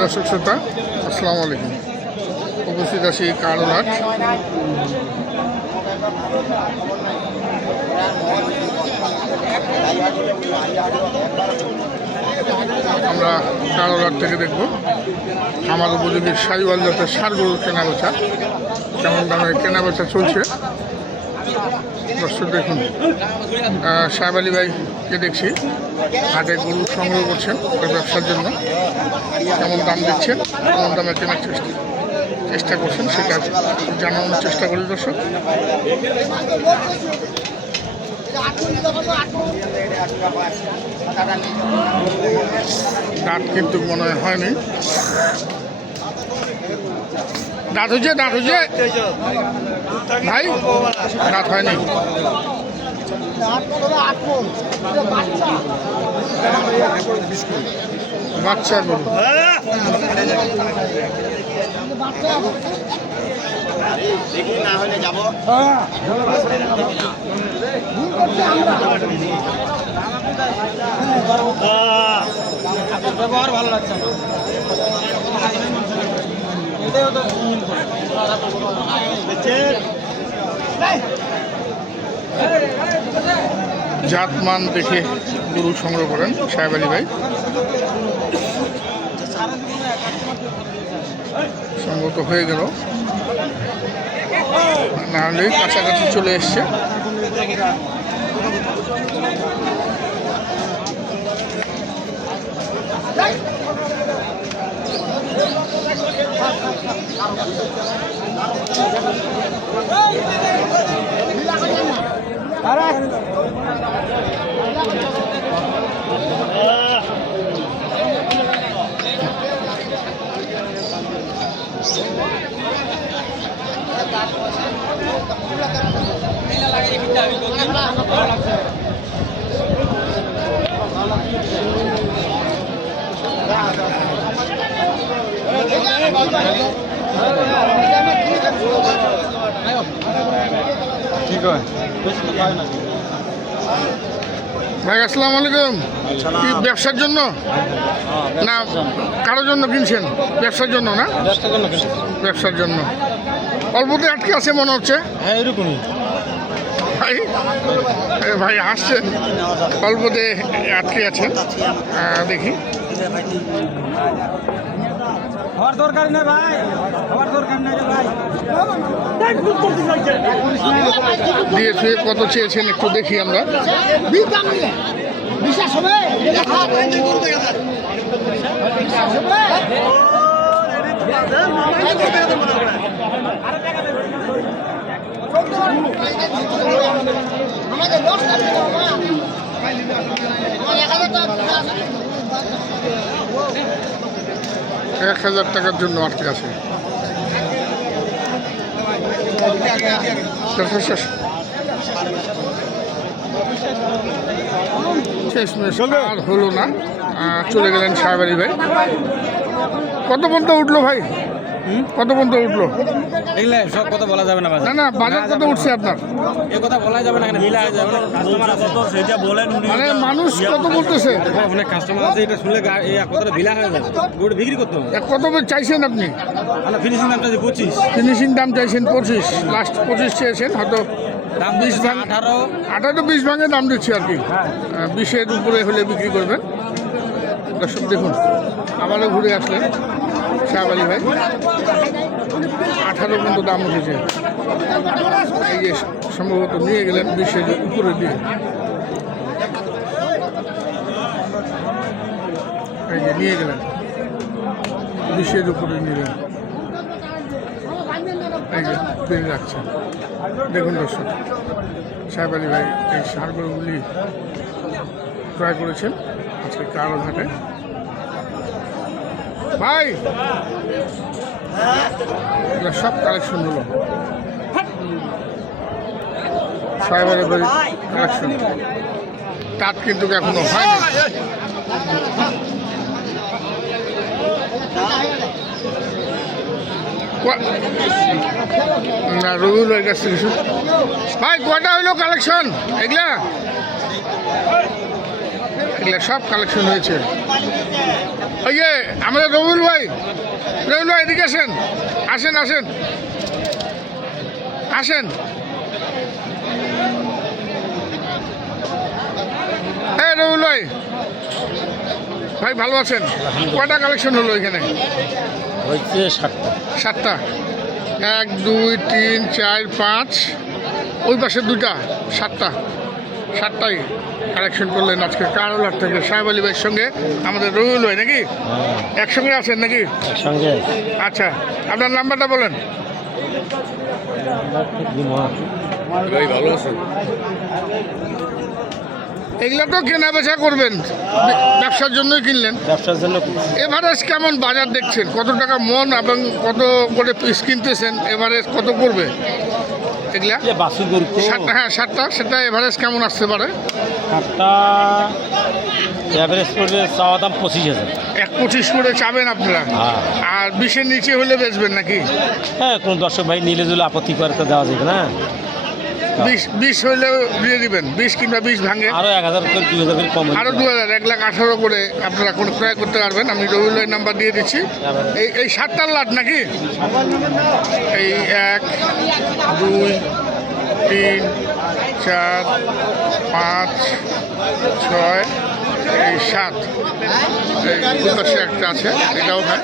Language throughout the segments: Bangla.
দর্শক শ্রোতা আসসালামু আলাইকুম। উপস্থিত আছি কারোরহাট। আমরা কারোরহাট থেকে দেখব আমার উপযোগী সাইওয়াল জাতের ষাঁড় গরুর কেনাবেচা, কেমন দামে কেনাবেচা চলছে। দর্শক দেখুন, সাহেব আলী ভাইকে দেখছি হাটে গরু সংগ্রহ করছেন ব্যবসার জন্য। কেমন দাম দিচ্ছেন, কেমন দামে কেনার চেষ্টা করছেন সেটা জানানোর চেষ্টা করি দর্শক। দাঁত কিন্তু মনে হয়নি। দাঁত হয়েছে ভাই, দাঁত হয়নি। বাচ্চা গরু না হলে যাবো। ব্যবহার ভালো লাগছে না। জাতমান দেখে গরু সংগ্রহ করেন সাহেব আলী ভাই। সম্ভবত হয়ে গেল, না হলে কাছাকাছি চলে এসছে। ভাই আসসালামু আলাইকুম। কি ব্যবসার জন্য না কারোর জন্য কিনছেন? ব্যবসার জন্য না? ব্যবসার জন্য। অল্পতে আটকে আছে মনে হচ্ছে। হ্যাঁ এরকমই ভাই, ভাই আসছেন, অল্পতে আটকে আছেন। দেখি হওয়ার দরকার নেই ভাই, হওয়ার দরকার নেই ভাই। দিয়ে ছুঁয়ে কত চেয়েছেন একটু দেখি আমরা। এক 1000 টাকার জন্য আটকে আছে। শেষমেশ আর হলো না, চলে গেলেন সাহেব আলী ভাই। কত পর্যন্ত উঠলো ভাই? কত পর্যন্ত উঠলো? এগুলা সব কথা বলা যাবে না। না না, বাজার কত উঠছে আপনার? এই কথা বলা যাবে না, এখানে মিলা হয়ে যাবে। কাস্টমার আছে তো সেটা বলেন। মানে মানুষ কত বলতেছে? অনেক কাস্টমার আছে, এটা শুনলে এই কথাটা বিলা হয়ে যাবে। গরু বিক্রি করতে হবে। কত চাইছেন আপনি? ফিনিশিং দামটা 25। ফিনিশিং দাম চাইছেন 25, লাস্ট 25 চেয়েছেন। হয়তো দাম 20 ভাঙ, 18 20 ভাঙে দাম দিচ্ছি আর কি। 20-এর উপরে হলে বিক্রি করবেন। দর্শক দেখুন, আবারও ঘুরে আসলেন সাহেব আলী ভাই। 18 পর্যন্ত দাম উঠেছে। এই যে সম্ভবত নিয়ে গেলেন 20-এর উপরে দিয়ে। এই যে নিয়ে গেলেন 20-এর উপরে নিলেন। এই যে বেড়ে রাখছেন। দেখুন দর্শক, সাহেব আলী ভাই এই ষাঁড় গরুগুলি ক্রয় করেছেন আজকে কারোরহাটে। ভাই সব কালেকশন হলো সাহেব আলী ভাই কালেকশন। তাঁত কিন্তু এখনো হয়নি। না রবিউল ভাইয়ের কাছ থেকে কিছু। ভাই কয়টা হইলো কালেকশন? এগুলা এগুলা সব কালেকশন হয়েছে। ওই যে আমাদের রবিউল ভাই এদিকে আসেন আসেন আসেন আসেন। হ্যাঁ রবিউল ভাই, ভাই ভালো আছেন? কয়টা কালেকশন হলো এখানে? হচ্ছে 7টা। 7টা, 1 2 3 4 5, ওই পাশে 2টা, 7টাই কালেকশন করলেন আজকে কারোলার থেকে সাহেব আলী ভাইয়ের সঙ্গে আমাদের রবিউল ভাই নাকি একসঙ্গে আছেন নাকি? একসঙ্গে। আচ্ছা, আপনার নাম্বারটা বলেন। ভাই ভালো আছেন? এগুলো তো কেনা বেচা করবেন, ব্যবসার জন্যই কিনলেন। ব্যবসার জন্য। এভারেজ কেমন বাজার দেখছেন? কত টাকা মন এবং কত করে পিস কিনতেছেন? এভারেজ কত পড়বে এগুলা? বাসু গরু তো। 7টা, হ্যাঁ 7টা, সেটা এভারেজ কেমন আসতে পারে? 7টা এভারেজ পড়বে চাওয়া দাম 25,000। 1.25 করে চাবেন আপনারা? হ্যাঁ। আর 20-এর নিচে হলে বেচবেন নাকি? হ্যাঁ, কোন দর্শক ভাই নিলে যদি আপত্তি করে তো দেওয়া যাবে না। 20 হইলেও দিয়ে দিবেন? 20 কিংবা 20 ভাঙে আরো 1000 করে 2000 করে কম। আরো 2000, 1,18,000 করে আপনারা কোনো ক্রয় করতে পারবেন। আমি রবিউলের নাম্বার দিয়ে দিচ্ছি। এই 7টার লাট নাকি? এই 1 2 3 4 5 6 এই 7, এই দুপাশে একটা আছে, এটাও হয়।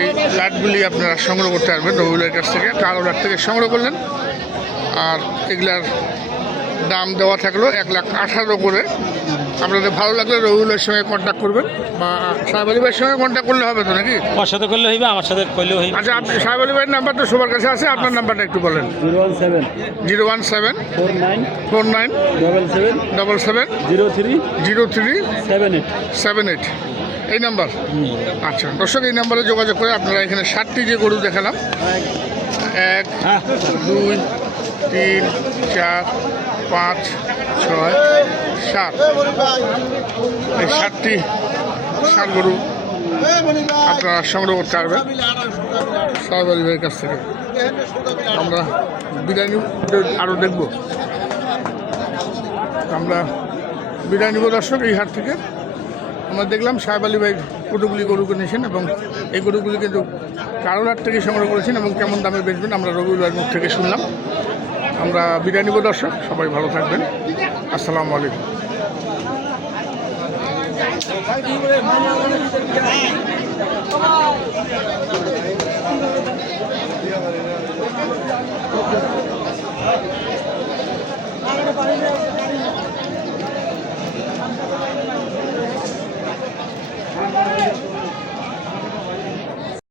এই লাটগুলি আপনারা সংগ্রহ করতে পারবেন রবিউলের কাছ থেকে। কারোলার থেকে সংগ্রহ করলেন। আর এগুলার দাম দেওয়া থাকলো 1,18,000 করে। আপনাদের ভালো লাগলে রবিউলের সঙ্গে কন্ট্যাক্ট করবেন বা সাহেব আলী ভাইয়ের সঙ্গে কন্ট্যাক্ট করলে হবে তো নাকি? ওর সাথে করলে হইবে, আমার সাথে করলেও হইবে। আচ্ছা, আপনি সাহেব আলী ভাইয়ের নাম্বার তো সবার কাছে আছে, আপনার নাম্বারটা একটু বলেন। 017 49 77 03 78 এই নাম্বার। আচ্ছা দর্শক, এই নাম্বারে যোগাযোগ করে আপনারা এখানে 7টি যে গরু দেখালাম, 1 2 3 4 5 6 7, এই 7টি ষাঁড় গরু আপনারা সংগ্রহ করতে পারবেন সাহেব আলী ভাইয়ের কাছ থেকে। আমরা বিদায় নিব, আরও দেখব। আমরা বিদায় নিব দর্শক এই হাট থেকে। আমরা দেখলাম সাহেব আলী ভাই কতগুলি গরু কিনেছেন এবং এই গরুগুলি কিন্তু কারোলার থেকে সংগ্রহ করেছেন এবং কেমন দামে বেচবেন আমরা রবিউল ভাইয়ের মুখ থেকে শুনলাম। আমরা বিদায় নিব দর্শক, সবাই ভালো থাকবেন। আসসালামু আলাইকুম। Thank you.